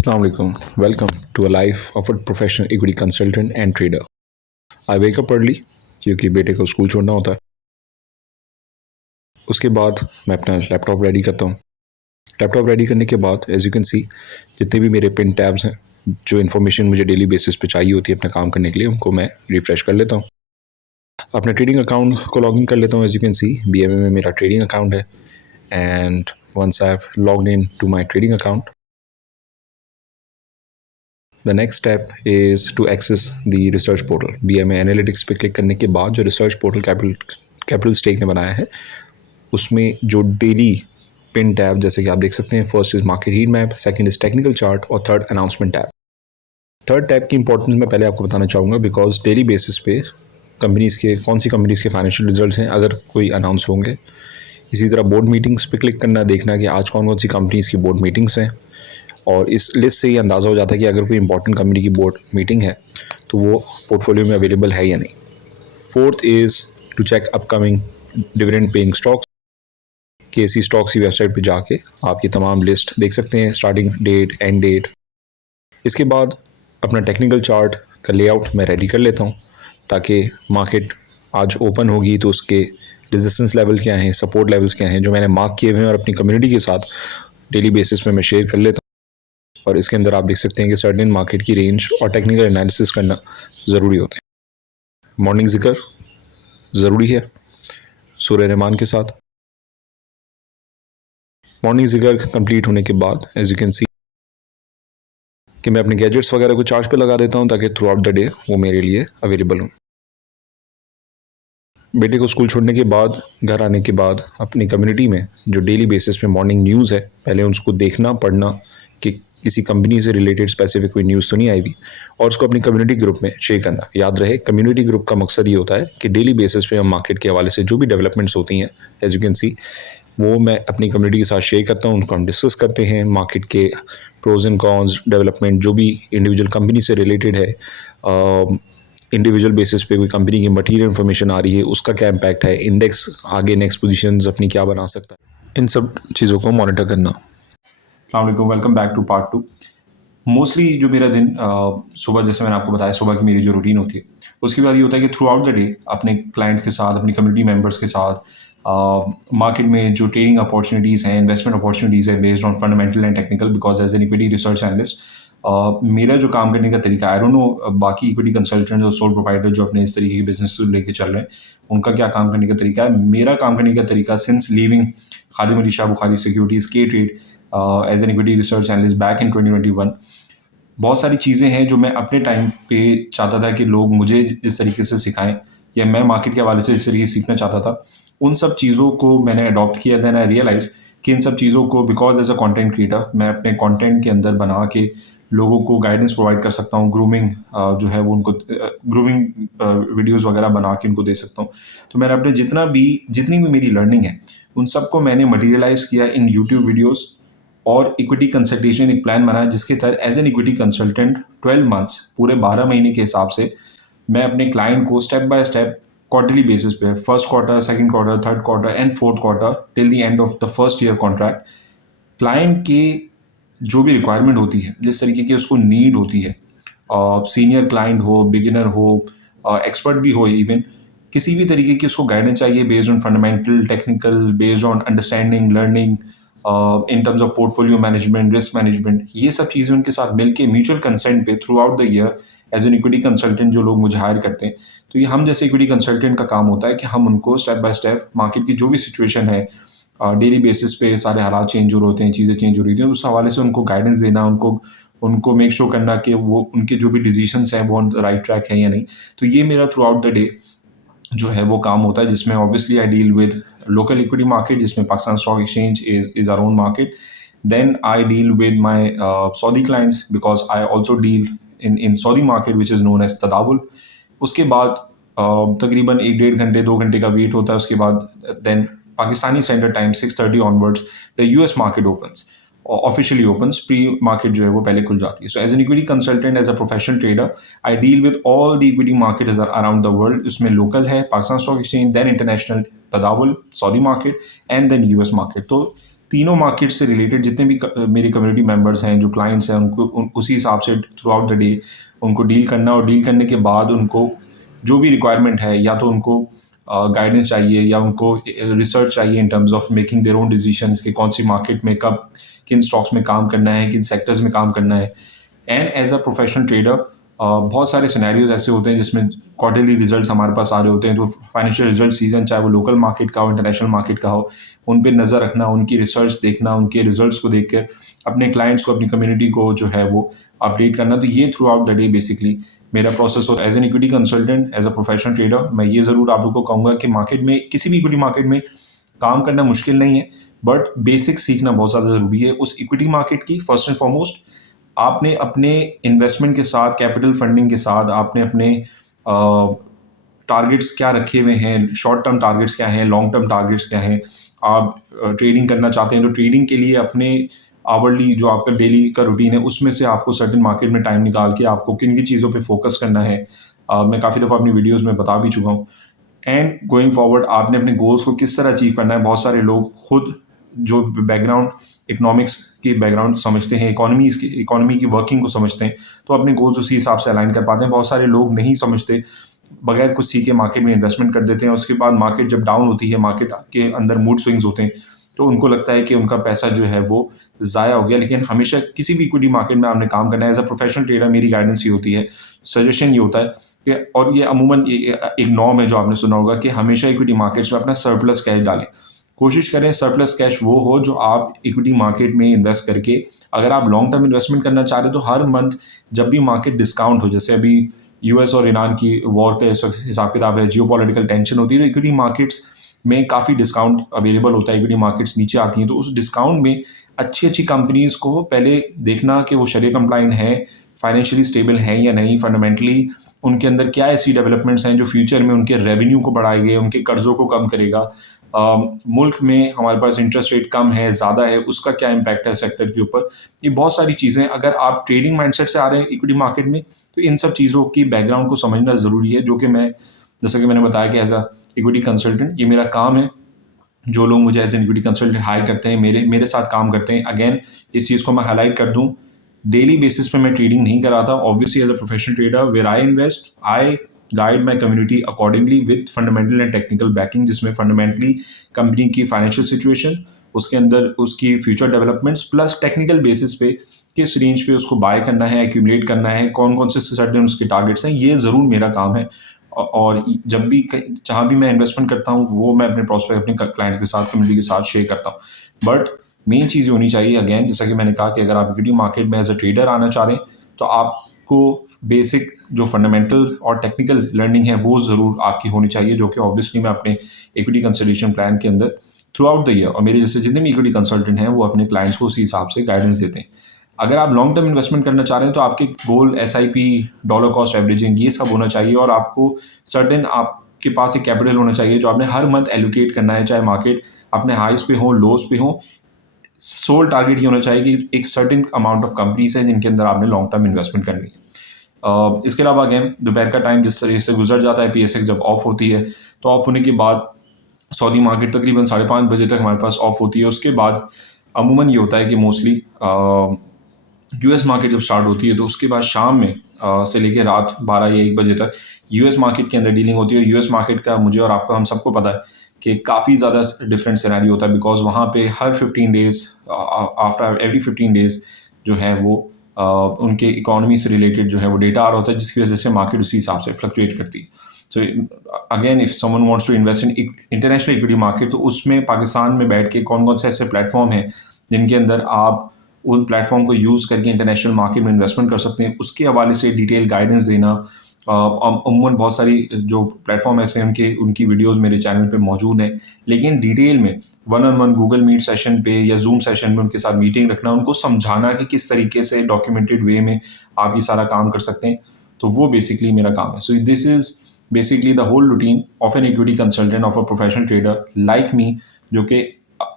Assalamualaikum. Welcome to a life of a professional equity consultant and trader. I wake up early क्योंकि बेटे को school छोड़ना होता है। उसके बाद मैं अपना लैपटॉप रेडी करता हूँ। लैपटॉप रेडी करने के बाद एज यू कैन सी जितने भी मेरे पिन टैब्स हैं, जो इन्फॉर्मेशन मुझे डेली बेसिस पे चाहिए होती है अपना काम करने के लिए, उनको मैं रिफ्रेश कर लेता हूँ। अपने ट्रेडिंग अकाउंट को लॉगिन कर लेता हूँ। As you can see BMA में मेरा ट्रेडिंग अकाउंट है and once I have logged in to my trading account, the next step is to access the research portal. BMA analytics पे click करने के बाद जो रिसर्च पोर्टल कैपिटल स्टेक ने बनाया है, उसमें जो डेली पिन टैब जैसे कि आप देख सकते हैं, first is market heat map, second is technical chart और third announcement tab. Third tab की इंपॉर्टेंस मैं पहले आपको बताना चाहूँगा बिकॉज डेली बेसिस पे कंपनीज़ के कौन सी कंपनीज़ के फाइनेंशियल रिजल्ट्स हैं अगर कोई अनाउंस होंगे। इसी तरह बोर्ड मीटिंग्स पे क्लिक करना, देखना कि आज कौन कौन सी कंपनीज़ की बोर्ड मीटिंग्स हैं, और इस लिस्ट से ही अंदाज़ा हो जाता है कि अगर कोई इंपॉर्टेंट कंपनी की बोर्ड मीटिंग है तो वो पोर्टफोलियो में अवेलेबल है या नहीं। Fourth is to check upcoming dividend paying stocks. KC stocks की वेबसाइट पे जाके आप ये तमाम लिस्ट देख सकते हैं, स्टार्टिंग डेट, एंड डेट। इसके बाद अपना टेक्निकल चार्ट का लेआउट मैं रेडी कर लेता हूँ ताकि मार्केट आज ओपन होगी तो उसके रेजिस्टेंस लेवल क्या हैं, सपोर्ट लेवल्स क्या हैं, जो मैंने मार्क किए हुए हैं और अपनी कम्युनिटी के साथ डेली बेसिस पे मैं शेयर कर लेता हूँ। और इसके अंदर आप देख सकते हैं कि सर्टेन मार्केट की रेंज और टेक्निकल एनालिसिस करना ज़रूरी होता है। मॉर्निंग जिक्र ज़रूरी है सूरह रहमान के साथ। मॉर्निंग जिक्र कंप्लीट होने के बाद एज यू कैन सी कि मैं अपने गैजेट्स वगैरह को चार्ज पे लगा देता हूँ ताकि थ्रू आउट द डे वो मेरे लिए अवेलेबल हों। बेटे को स्कूल छोड़ने के बाद घर आने के बाद अपनी कम्युनिटी में जो डेली बेसिस पे मॉर्निंग न्यूज़ है, पहले उसको देखना, पढ़ना कि किसी कंपनी से रिलेटेड स्पेसिफिक कोई न्यूज़ तो नहीं आई हुई, और उसको अपनी कम्युनिटी ग्रुप में शेयर करना। याद रहे, कम्युनिटी ग्रुप का मकसद ये होता है कि डेली बेसिस पे हम मार्केट के हवाले से जो भी डेवलपमेंट्स होती हैं, एज यू कैन सी, वो मैं अपनी कम्युनिटी के साथ शेयर करता हूँ। उनको हम डिस्कस करते हैं, मार्केट के प्रोज एंड कॉन्स, डेवलपमेंट जो भी इंडिविजुअल कंपनी से रिलेटेड है, इंडिविजुअल बेसिस पे कोई कंपनी की मटीरियल इन्फॉर्मेशन आ रही है, उसका क्या इम्पैक्ट है, इंडेक्स आगे नेक्स्ट पोजीशंस अपनी क्या बना सकता है, इन सब चीज़ों को मॉनिटर करना। अस्सलाम, welcome back to part 2। Mostly जो मेरा दिन सुबह, जैसे मैंने आपको बताया, सुबह की मेरी जो रूटीन होती है, उसके बाद ये होता है कि थ्रू आउट द डे अपने क्लाइंट्स के साथ, अपनी कम्युनिटी मेंबर्स के साथ, मार्केट में जो ट्रेडिंग अपॉर्चुनिटीज़ हैं, इन्वेस्टमेंट अपॉर्चुनिटीज़ है based on fundamental and technical, because as an equity research analyst मेरा जो काम करने का तरीका, आई डोंट नो बाकी इक्विटी कंसल्टेंट और सोल प्रोवाइडर जो अपने इस तरीके के बिजनेस को लेके चल रहे हैं, उनका क्या काम करने का तरीका है। मेरा काम करने का तरीका since leaving Khadim Ali Shah Bukhari securities के trade as an equity research analyst back in 2021, बहुत सारी चीज़ें हैं जो मैं अपने टाइम पे चाहता था कि लोग मुझे जिस तरीके से सिखाएं, या मैं मार्केट के हवाले से जिस तरीके से सीखना चाहता था, उन सब चीज़ों को मैंने अडॉप्ट किया। देन आई रियलाइज़ कि इन सब चीज़ों को, because as a content creator, मैं अपने कंटेंट के अंदर बना के लोगों को गाइडेंस प्रोवाइड कर सकता हूँ। ग्रूमिंग जो है वो उनको ग्रूमिंग वीडियोज़ वगैरह बना के उनको दे सकता हूँ। तो मैंने अपने जितनी भी मेरी लर्निंग है, उन सबको मैंने मटीरियलाइज़ किया इन यूट्यूब वीडियोज़, और इक्विटी कंसल्टेशन एक प्लान बनाया जिसके तहत as an equity consultant 12 months, पूरे 12 महीने के हिसाब से मैं अपने क्लाइंट को step by step quarterly basis पे, first quarter, second quarter, third quarter and fourth quarter till the end of the first year contract, client के जो भी रिक्वायरमेंट होती है, जिस तरीके की उसको नीड होती है, सीनियर क्लाइंट हो, बिगिनर हो, एक्सपर्ट भी हो, इवन किसी भी तरीके की उसको गाइडेंस चाहिए based on fundamental, technical, based on understanding, learning, in terms of portfolio management, risk management, ये सब चीज़ें उनके साथ मिलके म्यूचुअल कंसेंट पे throughout the year as an equity consultant जो लोग मुझे हायर करते हैं, तो ये हम जैसे इक्विटी कंसल्टेंट का काम होता है कि हम उनको स्टेप बाय स्टेप मार्केट की जो भी सिचुएशन है, डेली बेसिस पे सारे हालात चेंज हो रहे होते हैं, चीज़ें चेंज हो रही होती हैं, उस हवाले से उनको गाइडेंस देना, उनको मेक श्योर करना कि वो उनके जो भी डिसीजंस हैं वो राइट ट्रैक है या नहीं। तो ये मेरा थ्रू आउट द डे जो है वो काम होता है, जिसमें obviously I deal with local equity market, जिसमें Pakistan stock exchange is our own market. Then I deal with my Saudi clients because I also deal in Saudi market which is known as Tadawul. उसके बाद तकरीबन 1-1.5 घंटे 2 घंटे का wait होता है। उसके बाद then Pakistani standard time 6:30 onwards the US market opens, officially opens, pre market जो है वो पहले खुल जाती है। So as an equity consultant, as a professional trader, I deal with all the equity market around the world. इसमें local है Pakistan stock exchange, then international Tadawul, Saudi market and then US market. तो तीनों market से related जितने भी मेरी community members हैं, जो क्लाइंट्स हैं, उसी हिसाब से थ्रू आउट द डे उनको डील करना, और डील करने के बाद उनको जो भी रिक्वायरमेंट है, या तो उनको गाइडेंस चाहिए या उनको रिसर्च चाहिए इन terms of making their own decisions कि कौन सी मार्केट में कब किन स्टॉक्स में काम करना है, किन सेक्टर्स में काम करना है। And as a professional trader बहुत सारे सिनेरियोज ऐसे होते हैं जिसमें क्वार्टरली रिजल्ट्स हमारे पास आ रहे होते हैं, तो फाइनेंशियल रिजल्ट सीजन चाहे वो लोकल मार्केट का हो, इंटरनेशनल मार्केट का हो, उन पे नज़र रखना, उनकी रिसर्च देखना, उनके रिजल्ट्स को देख कर अपने क्लाइंट्स को, अपनी कम्युनिटी को जो है वो अपडेट करना। तो ये throughout the day basically मेरा प्रोसेस होता है। As an equity consultant, as a professional trader, मैं ये ज़रूर आप लोग को कहूँगा कि मार्केट में, किसी भी इक्विटी मार्केट में काम करना मुश्किल नहीं है, बट बेसिक सीखना बहुत ज़्यादा ज़रूरी है उस इक्विटी मार्केट की। फर्स्ट एंड फॉरमोस्ट आपने अपने इन्वेस्टमेंट के साथ, कैपिटल फंडिंग के साथ, आपने अपने टारगेट्स क्या रखे हुए हैं, शॉर्ट टर्म टारगेट्स क्या हैं, लॉन्ग टर्म टारगेट्स क्या हैं। आप ट्रेडिंग करना चाहते हैं तो ट्रेडिंग के लिए अपने आवरली जो आपका डेली का रूटीन है उसमें से आपको सर्टेन मार्केट में टाइम निकाल के आपको किन किन चीज़ों पे फोकस करना है। मैं काफ़ी दफ़ा अपनी वीडियोस में बता भी चुका हूँ। एंड गोइंग फॉरवर्ड आपने अपने गोल्स को किस तरह अचीव करना है। बहुत सारे लोग खुद जो बैकग्राउंड इकोनॉमिक्स की बैकग्राउंड समझते हैं, इकोनॉमी की वर्किंग को समझते हैं, तो अपने गोल्स उसी हिसाब से अलाइन कर पाते हैं। बहुत सारे लोग नहीं समझते, बगैर कुछ सीखे मार्केट में इन्वेस्टमेंट कर देते हैं। उसके बाद मार्केट जब डाउन होती है, मार्केट के अंदर मूड स्विंग्स होते हैं, तो उनको लगता है कि उनका पैसा जो है वो ज़ाया हो गया। लेकिन हमेशा किसी भी इक्विटी मार्केट में आपने काम करना है, एज अ प्रोफेशनल ट्रेडर मेरी गाइडेंस ये होती है, सजेशन ये होता है कि, और ये अमूमन एक नॉर्म है जो आपने सुना होगा, कि हमेशा इक्विटी मार्केट्स में अपना सरप्लस कैश डालें। कोशिश करें सरप्लस कैश वो हो जो आप इक्विटी मार्केट में इन्वेस्ट करके, अगर आप लॉन्ग टर्म इन्वेस्टमेंट करना चाह रहे हो तो हर मंथ जब भी मार्केट डिस्काउंट हो, जैसे अभी यूएस और ईरान की वॉर का हिसाब किताब है, जियो पॉलिटिकल टेंशन होती है, तो इक्विटी मार्केट्स में काफ़ी डिस्काउंट अवेलेबल होता है, इक्विटी मार्केट्स नीचे आती हैं, तो उस डिस्काउंट में अच्छी अच्छी कंपनीज़ को पहले देखना कि वो शरिया कंप्लाइंट है, फाइनेंशियली स्टेबल हैं या नहीं, फंडामेंटली उनके अंदर क्या ऐसी डेवलपमेंट्स हैं जो फ्यूचर में उनके रेवेन्यू को बढ़ाएंगे, उनके कर्ज़ों को कम करेगा। मुल्क में हमारे पास इंटरेस्ट रेट कम है, ज़्यादा है, उसका क्या इम्पैक्ट है सेक्टर के ऊपर। ये बहुत सारी चीज़ें, अगर आप ट्रेडिंग माइंडसेट से आ रहे हैं इक्विटी मार्केट में, तो इन सब चीज़ों की बैकग्राउंड को समझना ज़रूरी है, जो कि मैं, जैसा कि मैंने बताया कि एज अ इक्विटी कंसल्टेंट ये मेरा काम है। जो लोग मुझे as an equity consultant hire करते हैं, मेरे साथ काम करते हैं, अगेन इस चीज़ को मैं हाईलाइट कर दूँ, डेली बेसिस पे मैं ट्रेडिंग नहीं कराता। Obviously as a professional trader where I invest, I guide my community accordingly with fundamental and technical backing, जिसमें फंडामेंटली कंपनी की फाइनेंशियल सिचुएशन, उसके अंदर उसकी future developments, plus technical basis पे किस रेंज पे उसको बाय करना है, एक्यूमुलेट करना है, कौन कौन से सर्टेन उसके टारगेट्स हैं, ये ज़रूर मेरा काम है। और जब भी जहाँ भी मैं इन्वेस्टमेंट करता हूँ वो मैं अपने प्रॉस्पेक्ट, अपने क्लाइंट के साथ, कम्युनिटी के साथ शेयर करता हूँ। बट मेन चीज़ ये होनी चाहिए, अगेन जैसा कि मैंने कहा, कि अगर आप इक्विटी मार्केट में एज अ ट्रेडर आना चाह रहे हैं तो आपको बेसिक जो फंडामेंटल और टेक्निकल लर्निंग है वो ज़रूर आपकी होनी चाहिए, जो कि ऑब्वियसली मैं अपने इक्विटी कंसल्टेशन प्लान के अंदर थ्रू आउट द ईयर, और मेरे जैसे जितने भी इक्विटी कंसल्टेंट हैं वो अपने क्लाइंट्स को उसी हिसाब से गाइडेंस देते हैं। अगर आप लॉन्ग टर्म इन्वेस्टमेंट करना चाह रहे हैं तो आपके गोल SIP, डॉलर कॉस्ट एवरेजिंग, ये सब होना चाहिए, और आपको सर्टेन आपके पास एक कैपिटल होना चाहिए जो आपने हर मंथ एलोकेट करना है, चाहे मार्केट अपने हाइस पे हो, लोस पे हो। सोल टारगेट ये होना चाहिए कि एक सर्टेन अमाउंट ऑफ कंपनीज हैं जिनके अंदर आपने लॉन्ग टर्म इन्वेस्टमेंट करनी है। इसके अलावा अगेन दोपहर का टाइम जिस तरीके से गुजर जाता है, PSX जब ऑफ होती है, तो ऑफ होने के बाद सऊदी मार्केट तकरीबन 5:30 बजे तक हमारे पास ऑफ होती है। उसके बाद अमूमन ये होता है कि मोस्टली US मार्केट जब स्टार्ट होती है तो उसके बाद शाम में से लेकर रात 12 या 1 बजे तक US मार्केट के अंदर डीलिंग होती है। US मार्केट का मुझे और आपको, हम सबको पता है कि काफ़ी ज़्यादा डिफरेंट सिनेरियो होता है, बिकॉज वहाँ पे हर 15 डेज़, आफ्टर एवरी 15 डेज़ जो है वो उनके इकोनॉमी से रिलेटेड जो है वो डेटा आ रहा होता है, जिसकी वजह से मार्केट उसी हिसाब से फ्लक्चुएट करती है। So again if someone wants to invest in international equity market, तो उसमें पाकिस्तान में बैठ के कौन कौन से ऐसे प्लेटफॉर्म हैं जिनके अंदर आप उन प्लेटफॉर्म को यूज़ करके इंटरनेशनल मार्केट में इन्वेस्टमेंट कर सकते हैं, उसके हवाले से डिटेल गाइडेंस देना। अमूमन बहुत सारी जो प्लेटफॉर्म ऐसे हैं उनकी वीडियोस मेरे चैनल पे मौजूद हैं, लेकिन डिटेल में one on one Google Meet session पे या जूम सेशन में उनके साथ मीटिंग रखना, उनको समझाना कि किस तरीके से डॉक्यूमेंटेड वे में आप ये सारा काम कर सकते हैं, तो वो बेसिकली मेरा काम है। So this is basically the whole routine of an equity consultant, of a professional trader like me, जो कि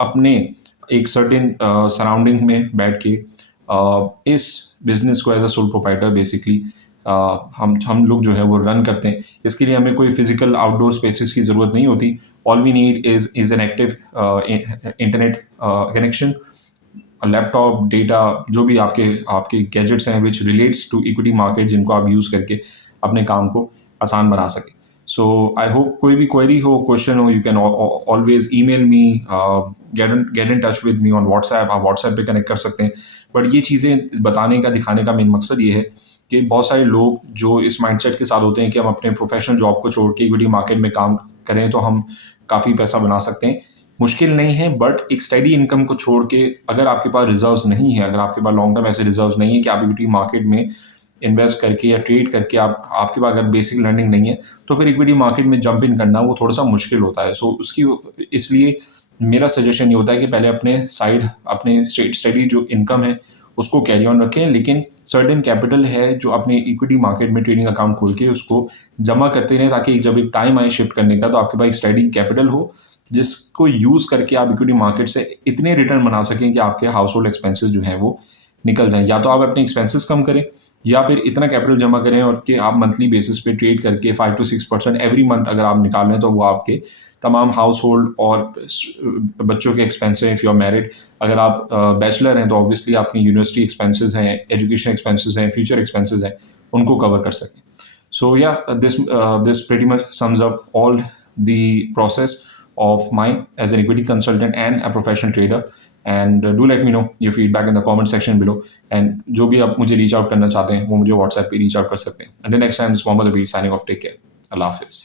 अपने एक सर्टेन सराउंडिंग में बैठ के इस बिजनेस को as a sole proprietor basically हम लोग जो है वो रन करते हैं। इसके लिए हमें कोई फिजिकल आउटडोर स्पेसिस की ज़रूरत नहीं होती। All we need is an active internet connection, laptop, data, जो भी आपके आपके गैजेट्स हैं which relates to equity market, जिनको आप यूज़ करके अपने काम को आसान बना सकें। सो आई होप कोई भी क्वेरी हो, क्वेश्चन हो, you can always email me, get in touch with me on WhatsApp. आप व्हाट्सएप पे कनेक्ट कर सकते हैं। बट ये चीज़ें बताने का, दिखाने का मेन मकसद ये है कि बहुत सारे लोग जो इस माइंडसेट के साथ होते हैं कि हम अपने प्रोफेशनल जॉब को छोड़ के इक्विटी मार्केट में काम करें तो हम काफ़ी पैसा बना सकते हैं। मुश्किल नहीं है, बट एक स्टडी इनकम को छोड़ के अगर आपके पास रिजर्व्स नहीं है, अगर आपके पास लॉन्ग टर्म ऐसे रिजर्व्स नहीं है कि आप इक्विटी मार्केट में इन्वेस्ट करके या ट्रेड करके आपके पास अगर बेसिक लर्निंग नहीं है, तो फिर इक्विटी मार्केट में जंप इन करना वो थोड़ा सा मुश्किल होता है। सो उसकी इसलिए मेरा सजेशन ये होता है कि पहले अपने साइड, अपने स्टडी जो इनकम है उसको कैरी ऑन रखें, लेकिन सर्टेन कैपिटल है जो अपने इक्विटी मार्केट में ट्रेडिंग अकाउंट खोल के उसको जमा करते रहें, ताकि जब एक टाइम आए शिफ्ट करने का तो आपके पास स्टडी कैपिटल हो जिसको यूज़ करके आप इक्विटी मार्केट से इतने रिटर्न बना सकें कि आपके हाउस होल्ड एक्सपेंसेस जो हैं वो निकल जाएं। या तो आप अपने एक्सपेंसेस कम करें, या फिर इतना कैपिटल जमा करें और कि आप मंथली बेसिस पे ट्रेड करके 5 to 6% एवरी मंथ अगर आप निकाल लें तो वो आपके तमाम हाउस होल्ड और बच्चों के एक्सपेंसेस हैं। इफ़ यू आर मैरिड, अगर आप बैचलर हैं तो ऑब्वियसली आपकी यूनिवर्सिटी एक्सपेंसेस हैं, एजुकेशन एक्सपेंसेस हैं, फ्यूचर एक्सपेंसेस हैं, उनको कवर कर सकें। So yeah, this pretty much sums up all the process of mine as an equity consultant and a professional trader. And do let me know your feedback in the comment section below. And जो भी आप मुझे reach out करना चाहते हैं वो मुझे WhatsApp पे reach out कर सकते हैं. Until next time, this is Mohammad Abir signing off. Take care. Allah Hafiz.